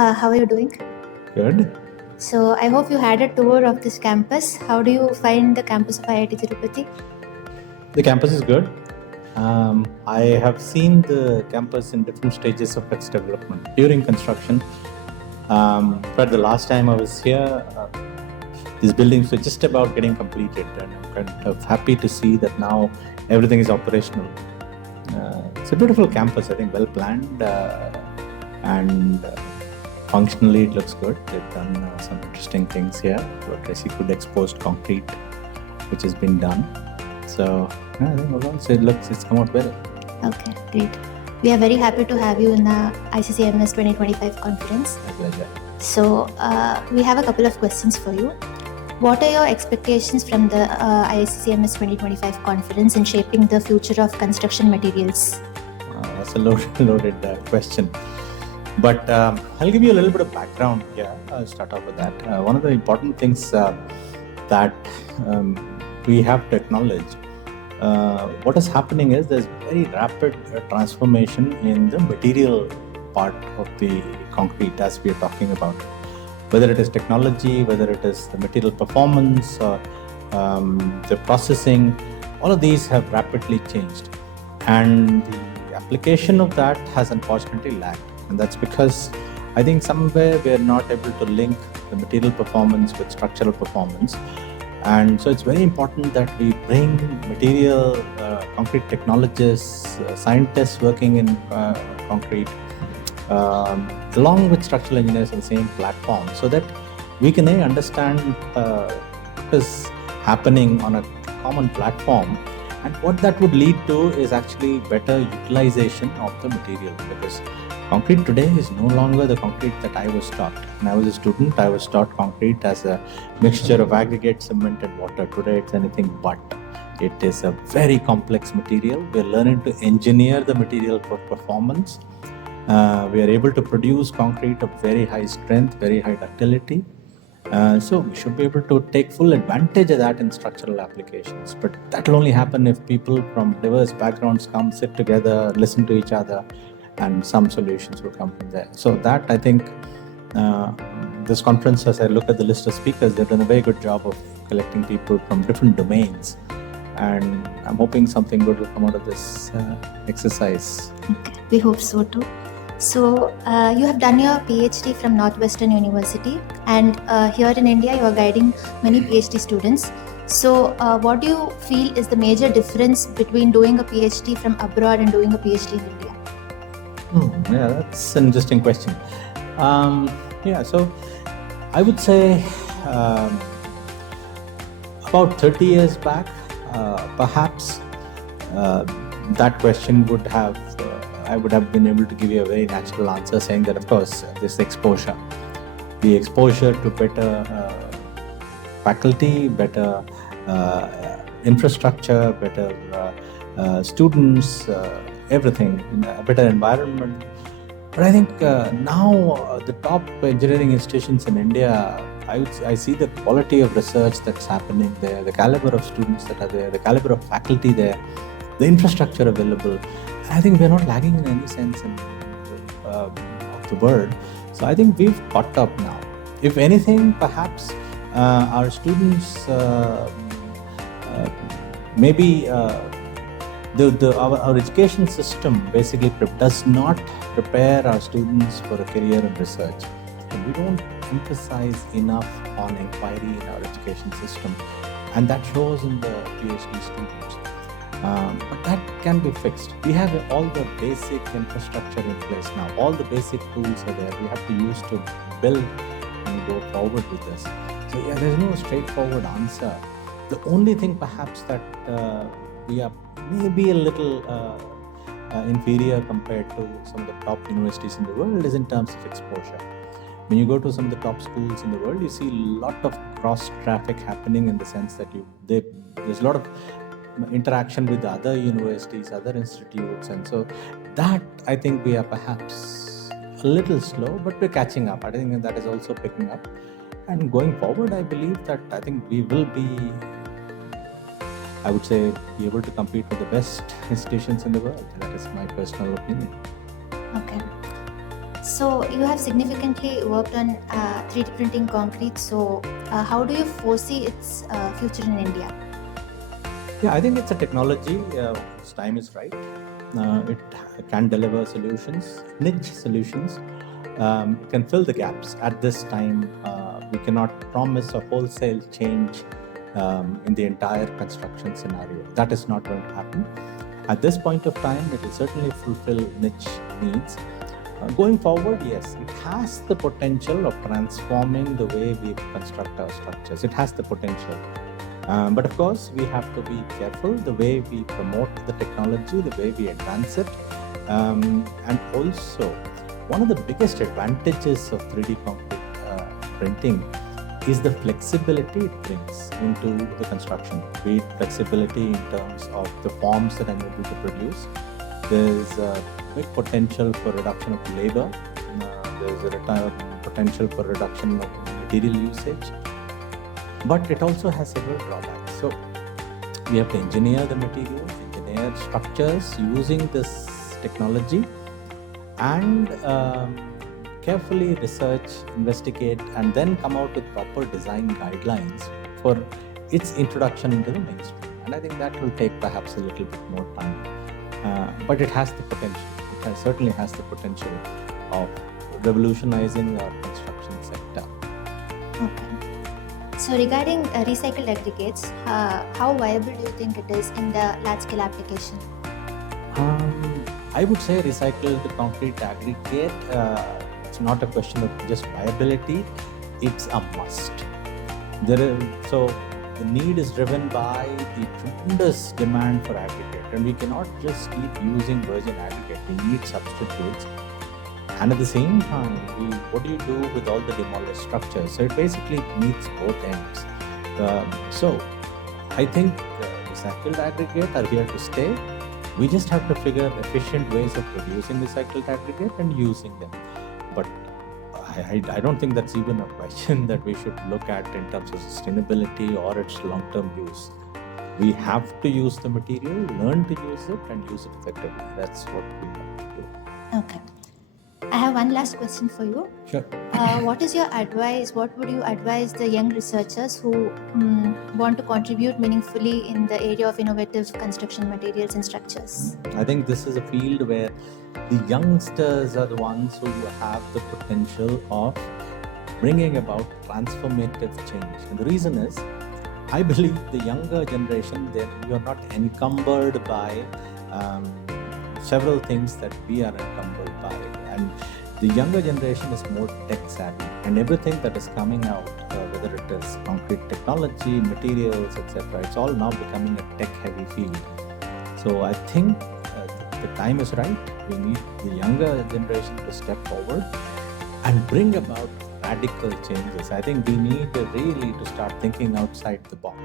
How are you doing? Good. So I hope you had a tour of this campus. How do you find the campus of IIT Tirupati? The campus is good. I have seen the campus in different stages of its development during construction. But the last time I was here, these buildings were just about getting completed, and I'm kind of happy to see that now everything is operational. It's a beautiful campus, I think, well planned, and functionally it looks good. They've done some interesting things here. 𝗘𝗴𝗶 exposed concrete, which has been done. So I think overall it's come out well. Okay, great. We are very happy to have you in the ICCMS 2025 conference. My pleasure. So we have a couple of questions for you. What are your expectations from the ICCMS 2025 conference in shaping the future of construction materials? That's a loaded question. But I'll give you a little bit of background here. I'll start off with that. One of the important things that we have to acknowledge, what is happening is there's very rapid transformation in the material part of the concrete as we are talking about. Whether it is technology, whether it is the material performance, or the processing, all of these have rapidly changed. And the application of that has unfortunately lagged. And that's because I think somewhere we are not able to link the material performance with structural performance. And so it's very important that we bring material, concrete technologists, scientists working in concrete, along with structural engineers on the same platform, so that we can understand what is happening on a common platform. And what that would lead to is actually better utilization of the material, because concrete today is no longer the concrete that I was taught. When I was a student, I was taught concrete as a mixture of aggregate, cement and water. Today it's anything but. It is a very complex material. We are learning to engineer the material for performance. We are able to produce concrete of very high strength, very high ductility. So we should be able to take full advantage of that in structural applications. But that will only happen if people from diverse backgrounds come, sit together, listen to each other, and some solutions will come from there. So that, I think, this conference, as I look at the list of speakers, they've done a very good job of collecting people from different domains. And I'm hoping something good will come out of this exercise. Okay, we hope so too. So you have done your PhD from Northwestern University, and here in India you are guiding many PhD students. So what do you feel is the major difference between doing a PhD from abroad and doing a PhD in India? Yeah, that's an interesting question. So I would say about 30 years back, perhaps that question would have, I would have been able to give you a very natural answer, saying that, of course, this exposure, the exposure to better faculty, better infrastructure, better students, everything, in a better environment. But I think now the top engineering institutions in India, I see the quality of research that's happening there, the caliber of students that are there, the caliber of faculty there, the infrastructure available. I think we're not lagging in any sense of the word. So I think we've caught up now. If anything, perhaps our students maybe our education system basically does not prepare our students for a career in research. And we don't emphasize enough on inquiry in our education system, and that shows in the PhD students. But that can be fixed. We have all the basic infrastructure in place now. All the basic tools are there. We have to use to build and go forward with this. So yeah, there's no straightforward answer. The only thing perhaps that we are maybe a little inferior compared to some of the top universities in the world is in terms of exposure. When you go to some of the top schools in the world, you see a lot of cross traffic happening, in the sense that there's a lot of interaction with other universities, other institutes, and so that, I think, we are perhaps a little slow, but we're catching up. I think that is also picking up, and going forward, I believe that I think we will be, I would say, be able to compete with the best institutions in the world. That is my personal opinion. Okay. So you have significantly worked on 3D printing concrete. So how do you foresee its future in India? Yeah, I think it's a technology. Its time is right. It can deliver solutions, niche solutions. It can fill the gaps. At this time, we cannot promise a wholesale change in the entire construction scenario. That is not going to happen. At this point of time, it will certainly fulfill niche needs. Going forward, yes, it has the potential of transforming the way we construct our structures. It has the potential. But of course, we have to be careful the way we promote the technology, the way we advance it. And also, one of the biggest advantages of 3D concrete printing is the flexibility it brings into the construction. Be it flexibility in terms of the forms that I'm able to produce. There's a big potential for reduction of labor. There's a potential for reduction of material usage. But it also has several drawbacks. So we have to engineer the materials, engineer structures using this technology, and carefully research, investigate, and then come out with proper design guidelines for its introduction into the mainstream. And I think that will take perhaps a little bit more time. But it has the potential. It certainly has the potential of revolutionizing our construction sector. Okay. So regarding recycled aggregates, how viable do you think it is in the large-scale application? I would say recycled concrete aggregate, it's not a question of just viability, it's a must. So the need is driven by the tremendous demand for aggregate, and we cannot just keep using virgin aggregate. We need substitutes. And at the same time, what do you do with all the demolished structures? So it basically meets both ends. So I think recycled aggregate are here to stay. We just have to figure efficient ways of producing recycled aggregate and using them. But I don't think that's even a question that we should look at in terms of sustainability or its long-term use. We have to use the material, learn to use it, and use it effectively. That's what we have to do. Okay. I have one last question for you. Sure. What is your advice? What would you advise the young researchers who want to contribute meaningfully in the area of innovative construction materials and structures? I think this is a field where the youngsters are the ones who have the potential of bringing about transformative change. And the reason is, I believe the younger generation, you are not encumbered by several things that we are encumbered by. And the younger generation is more tech savvy, and everything that is coming out, whether it is concrete technology, materials, etc., it's all now becoming a tech-heavy field. So I think the time is right. We need the younger generation to step forward and bring about radical changes. I think we need really to start thinking outside the box.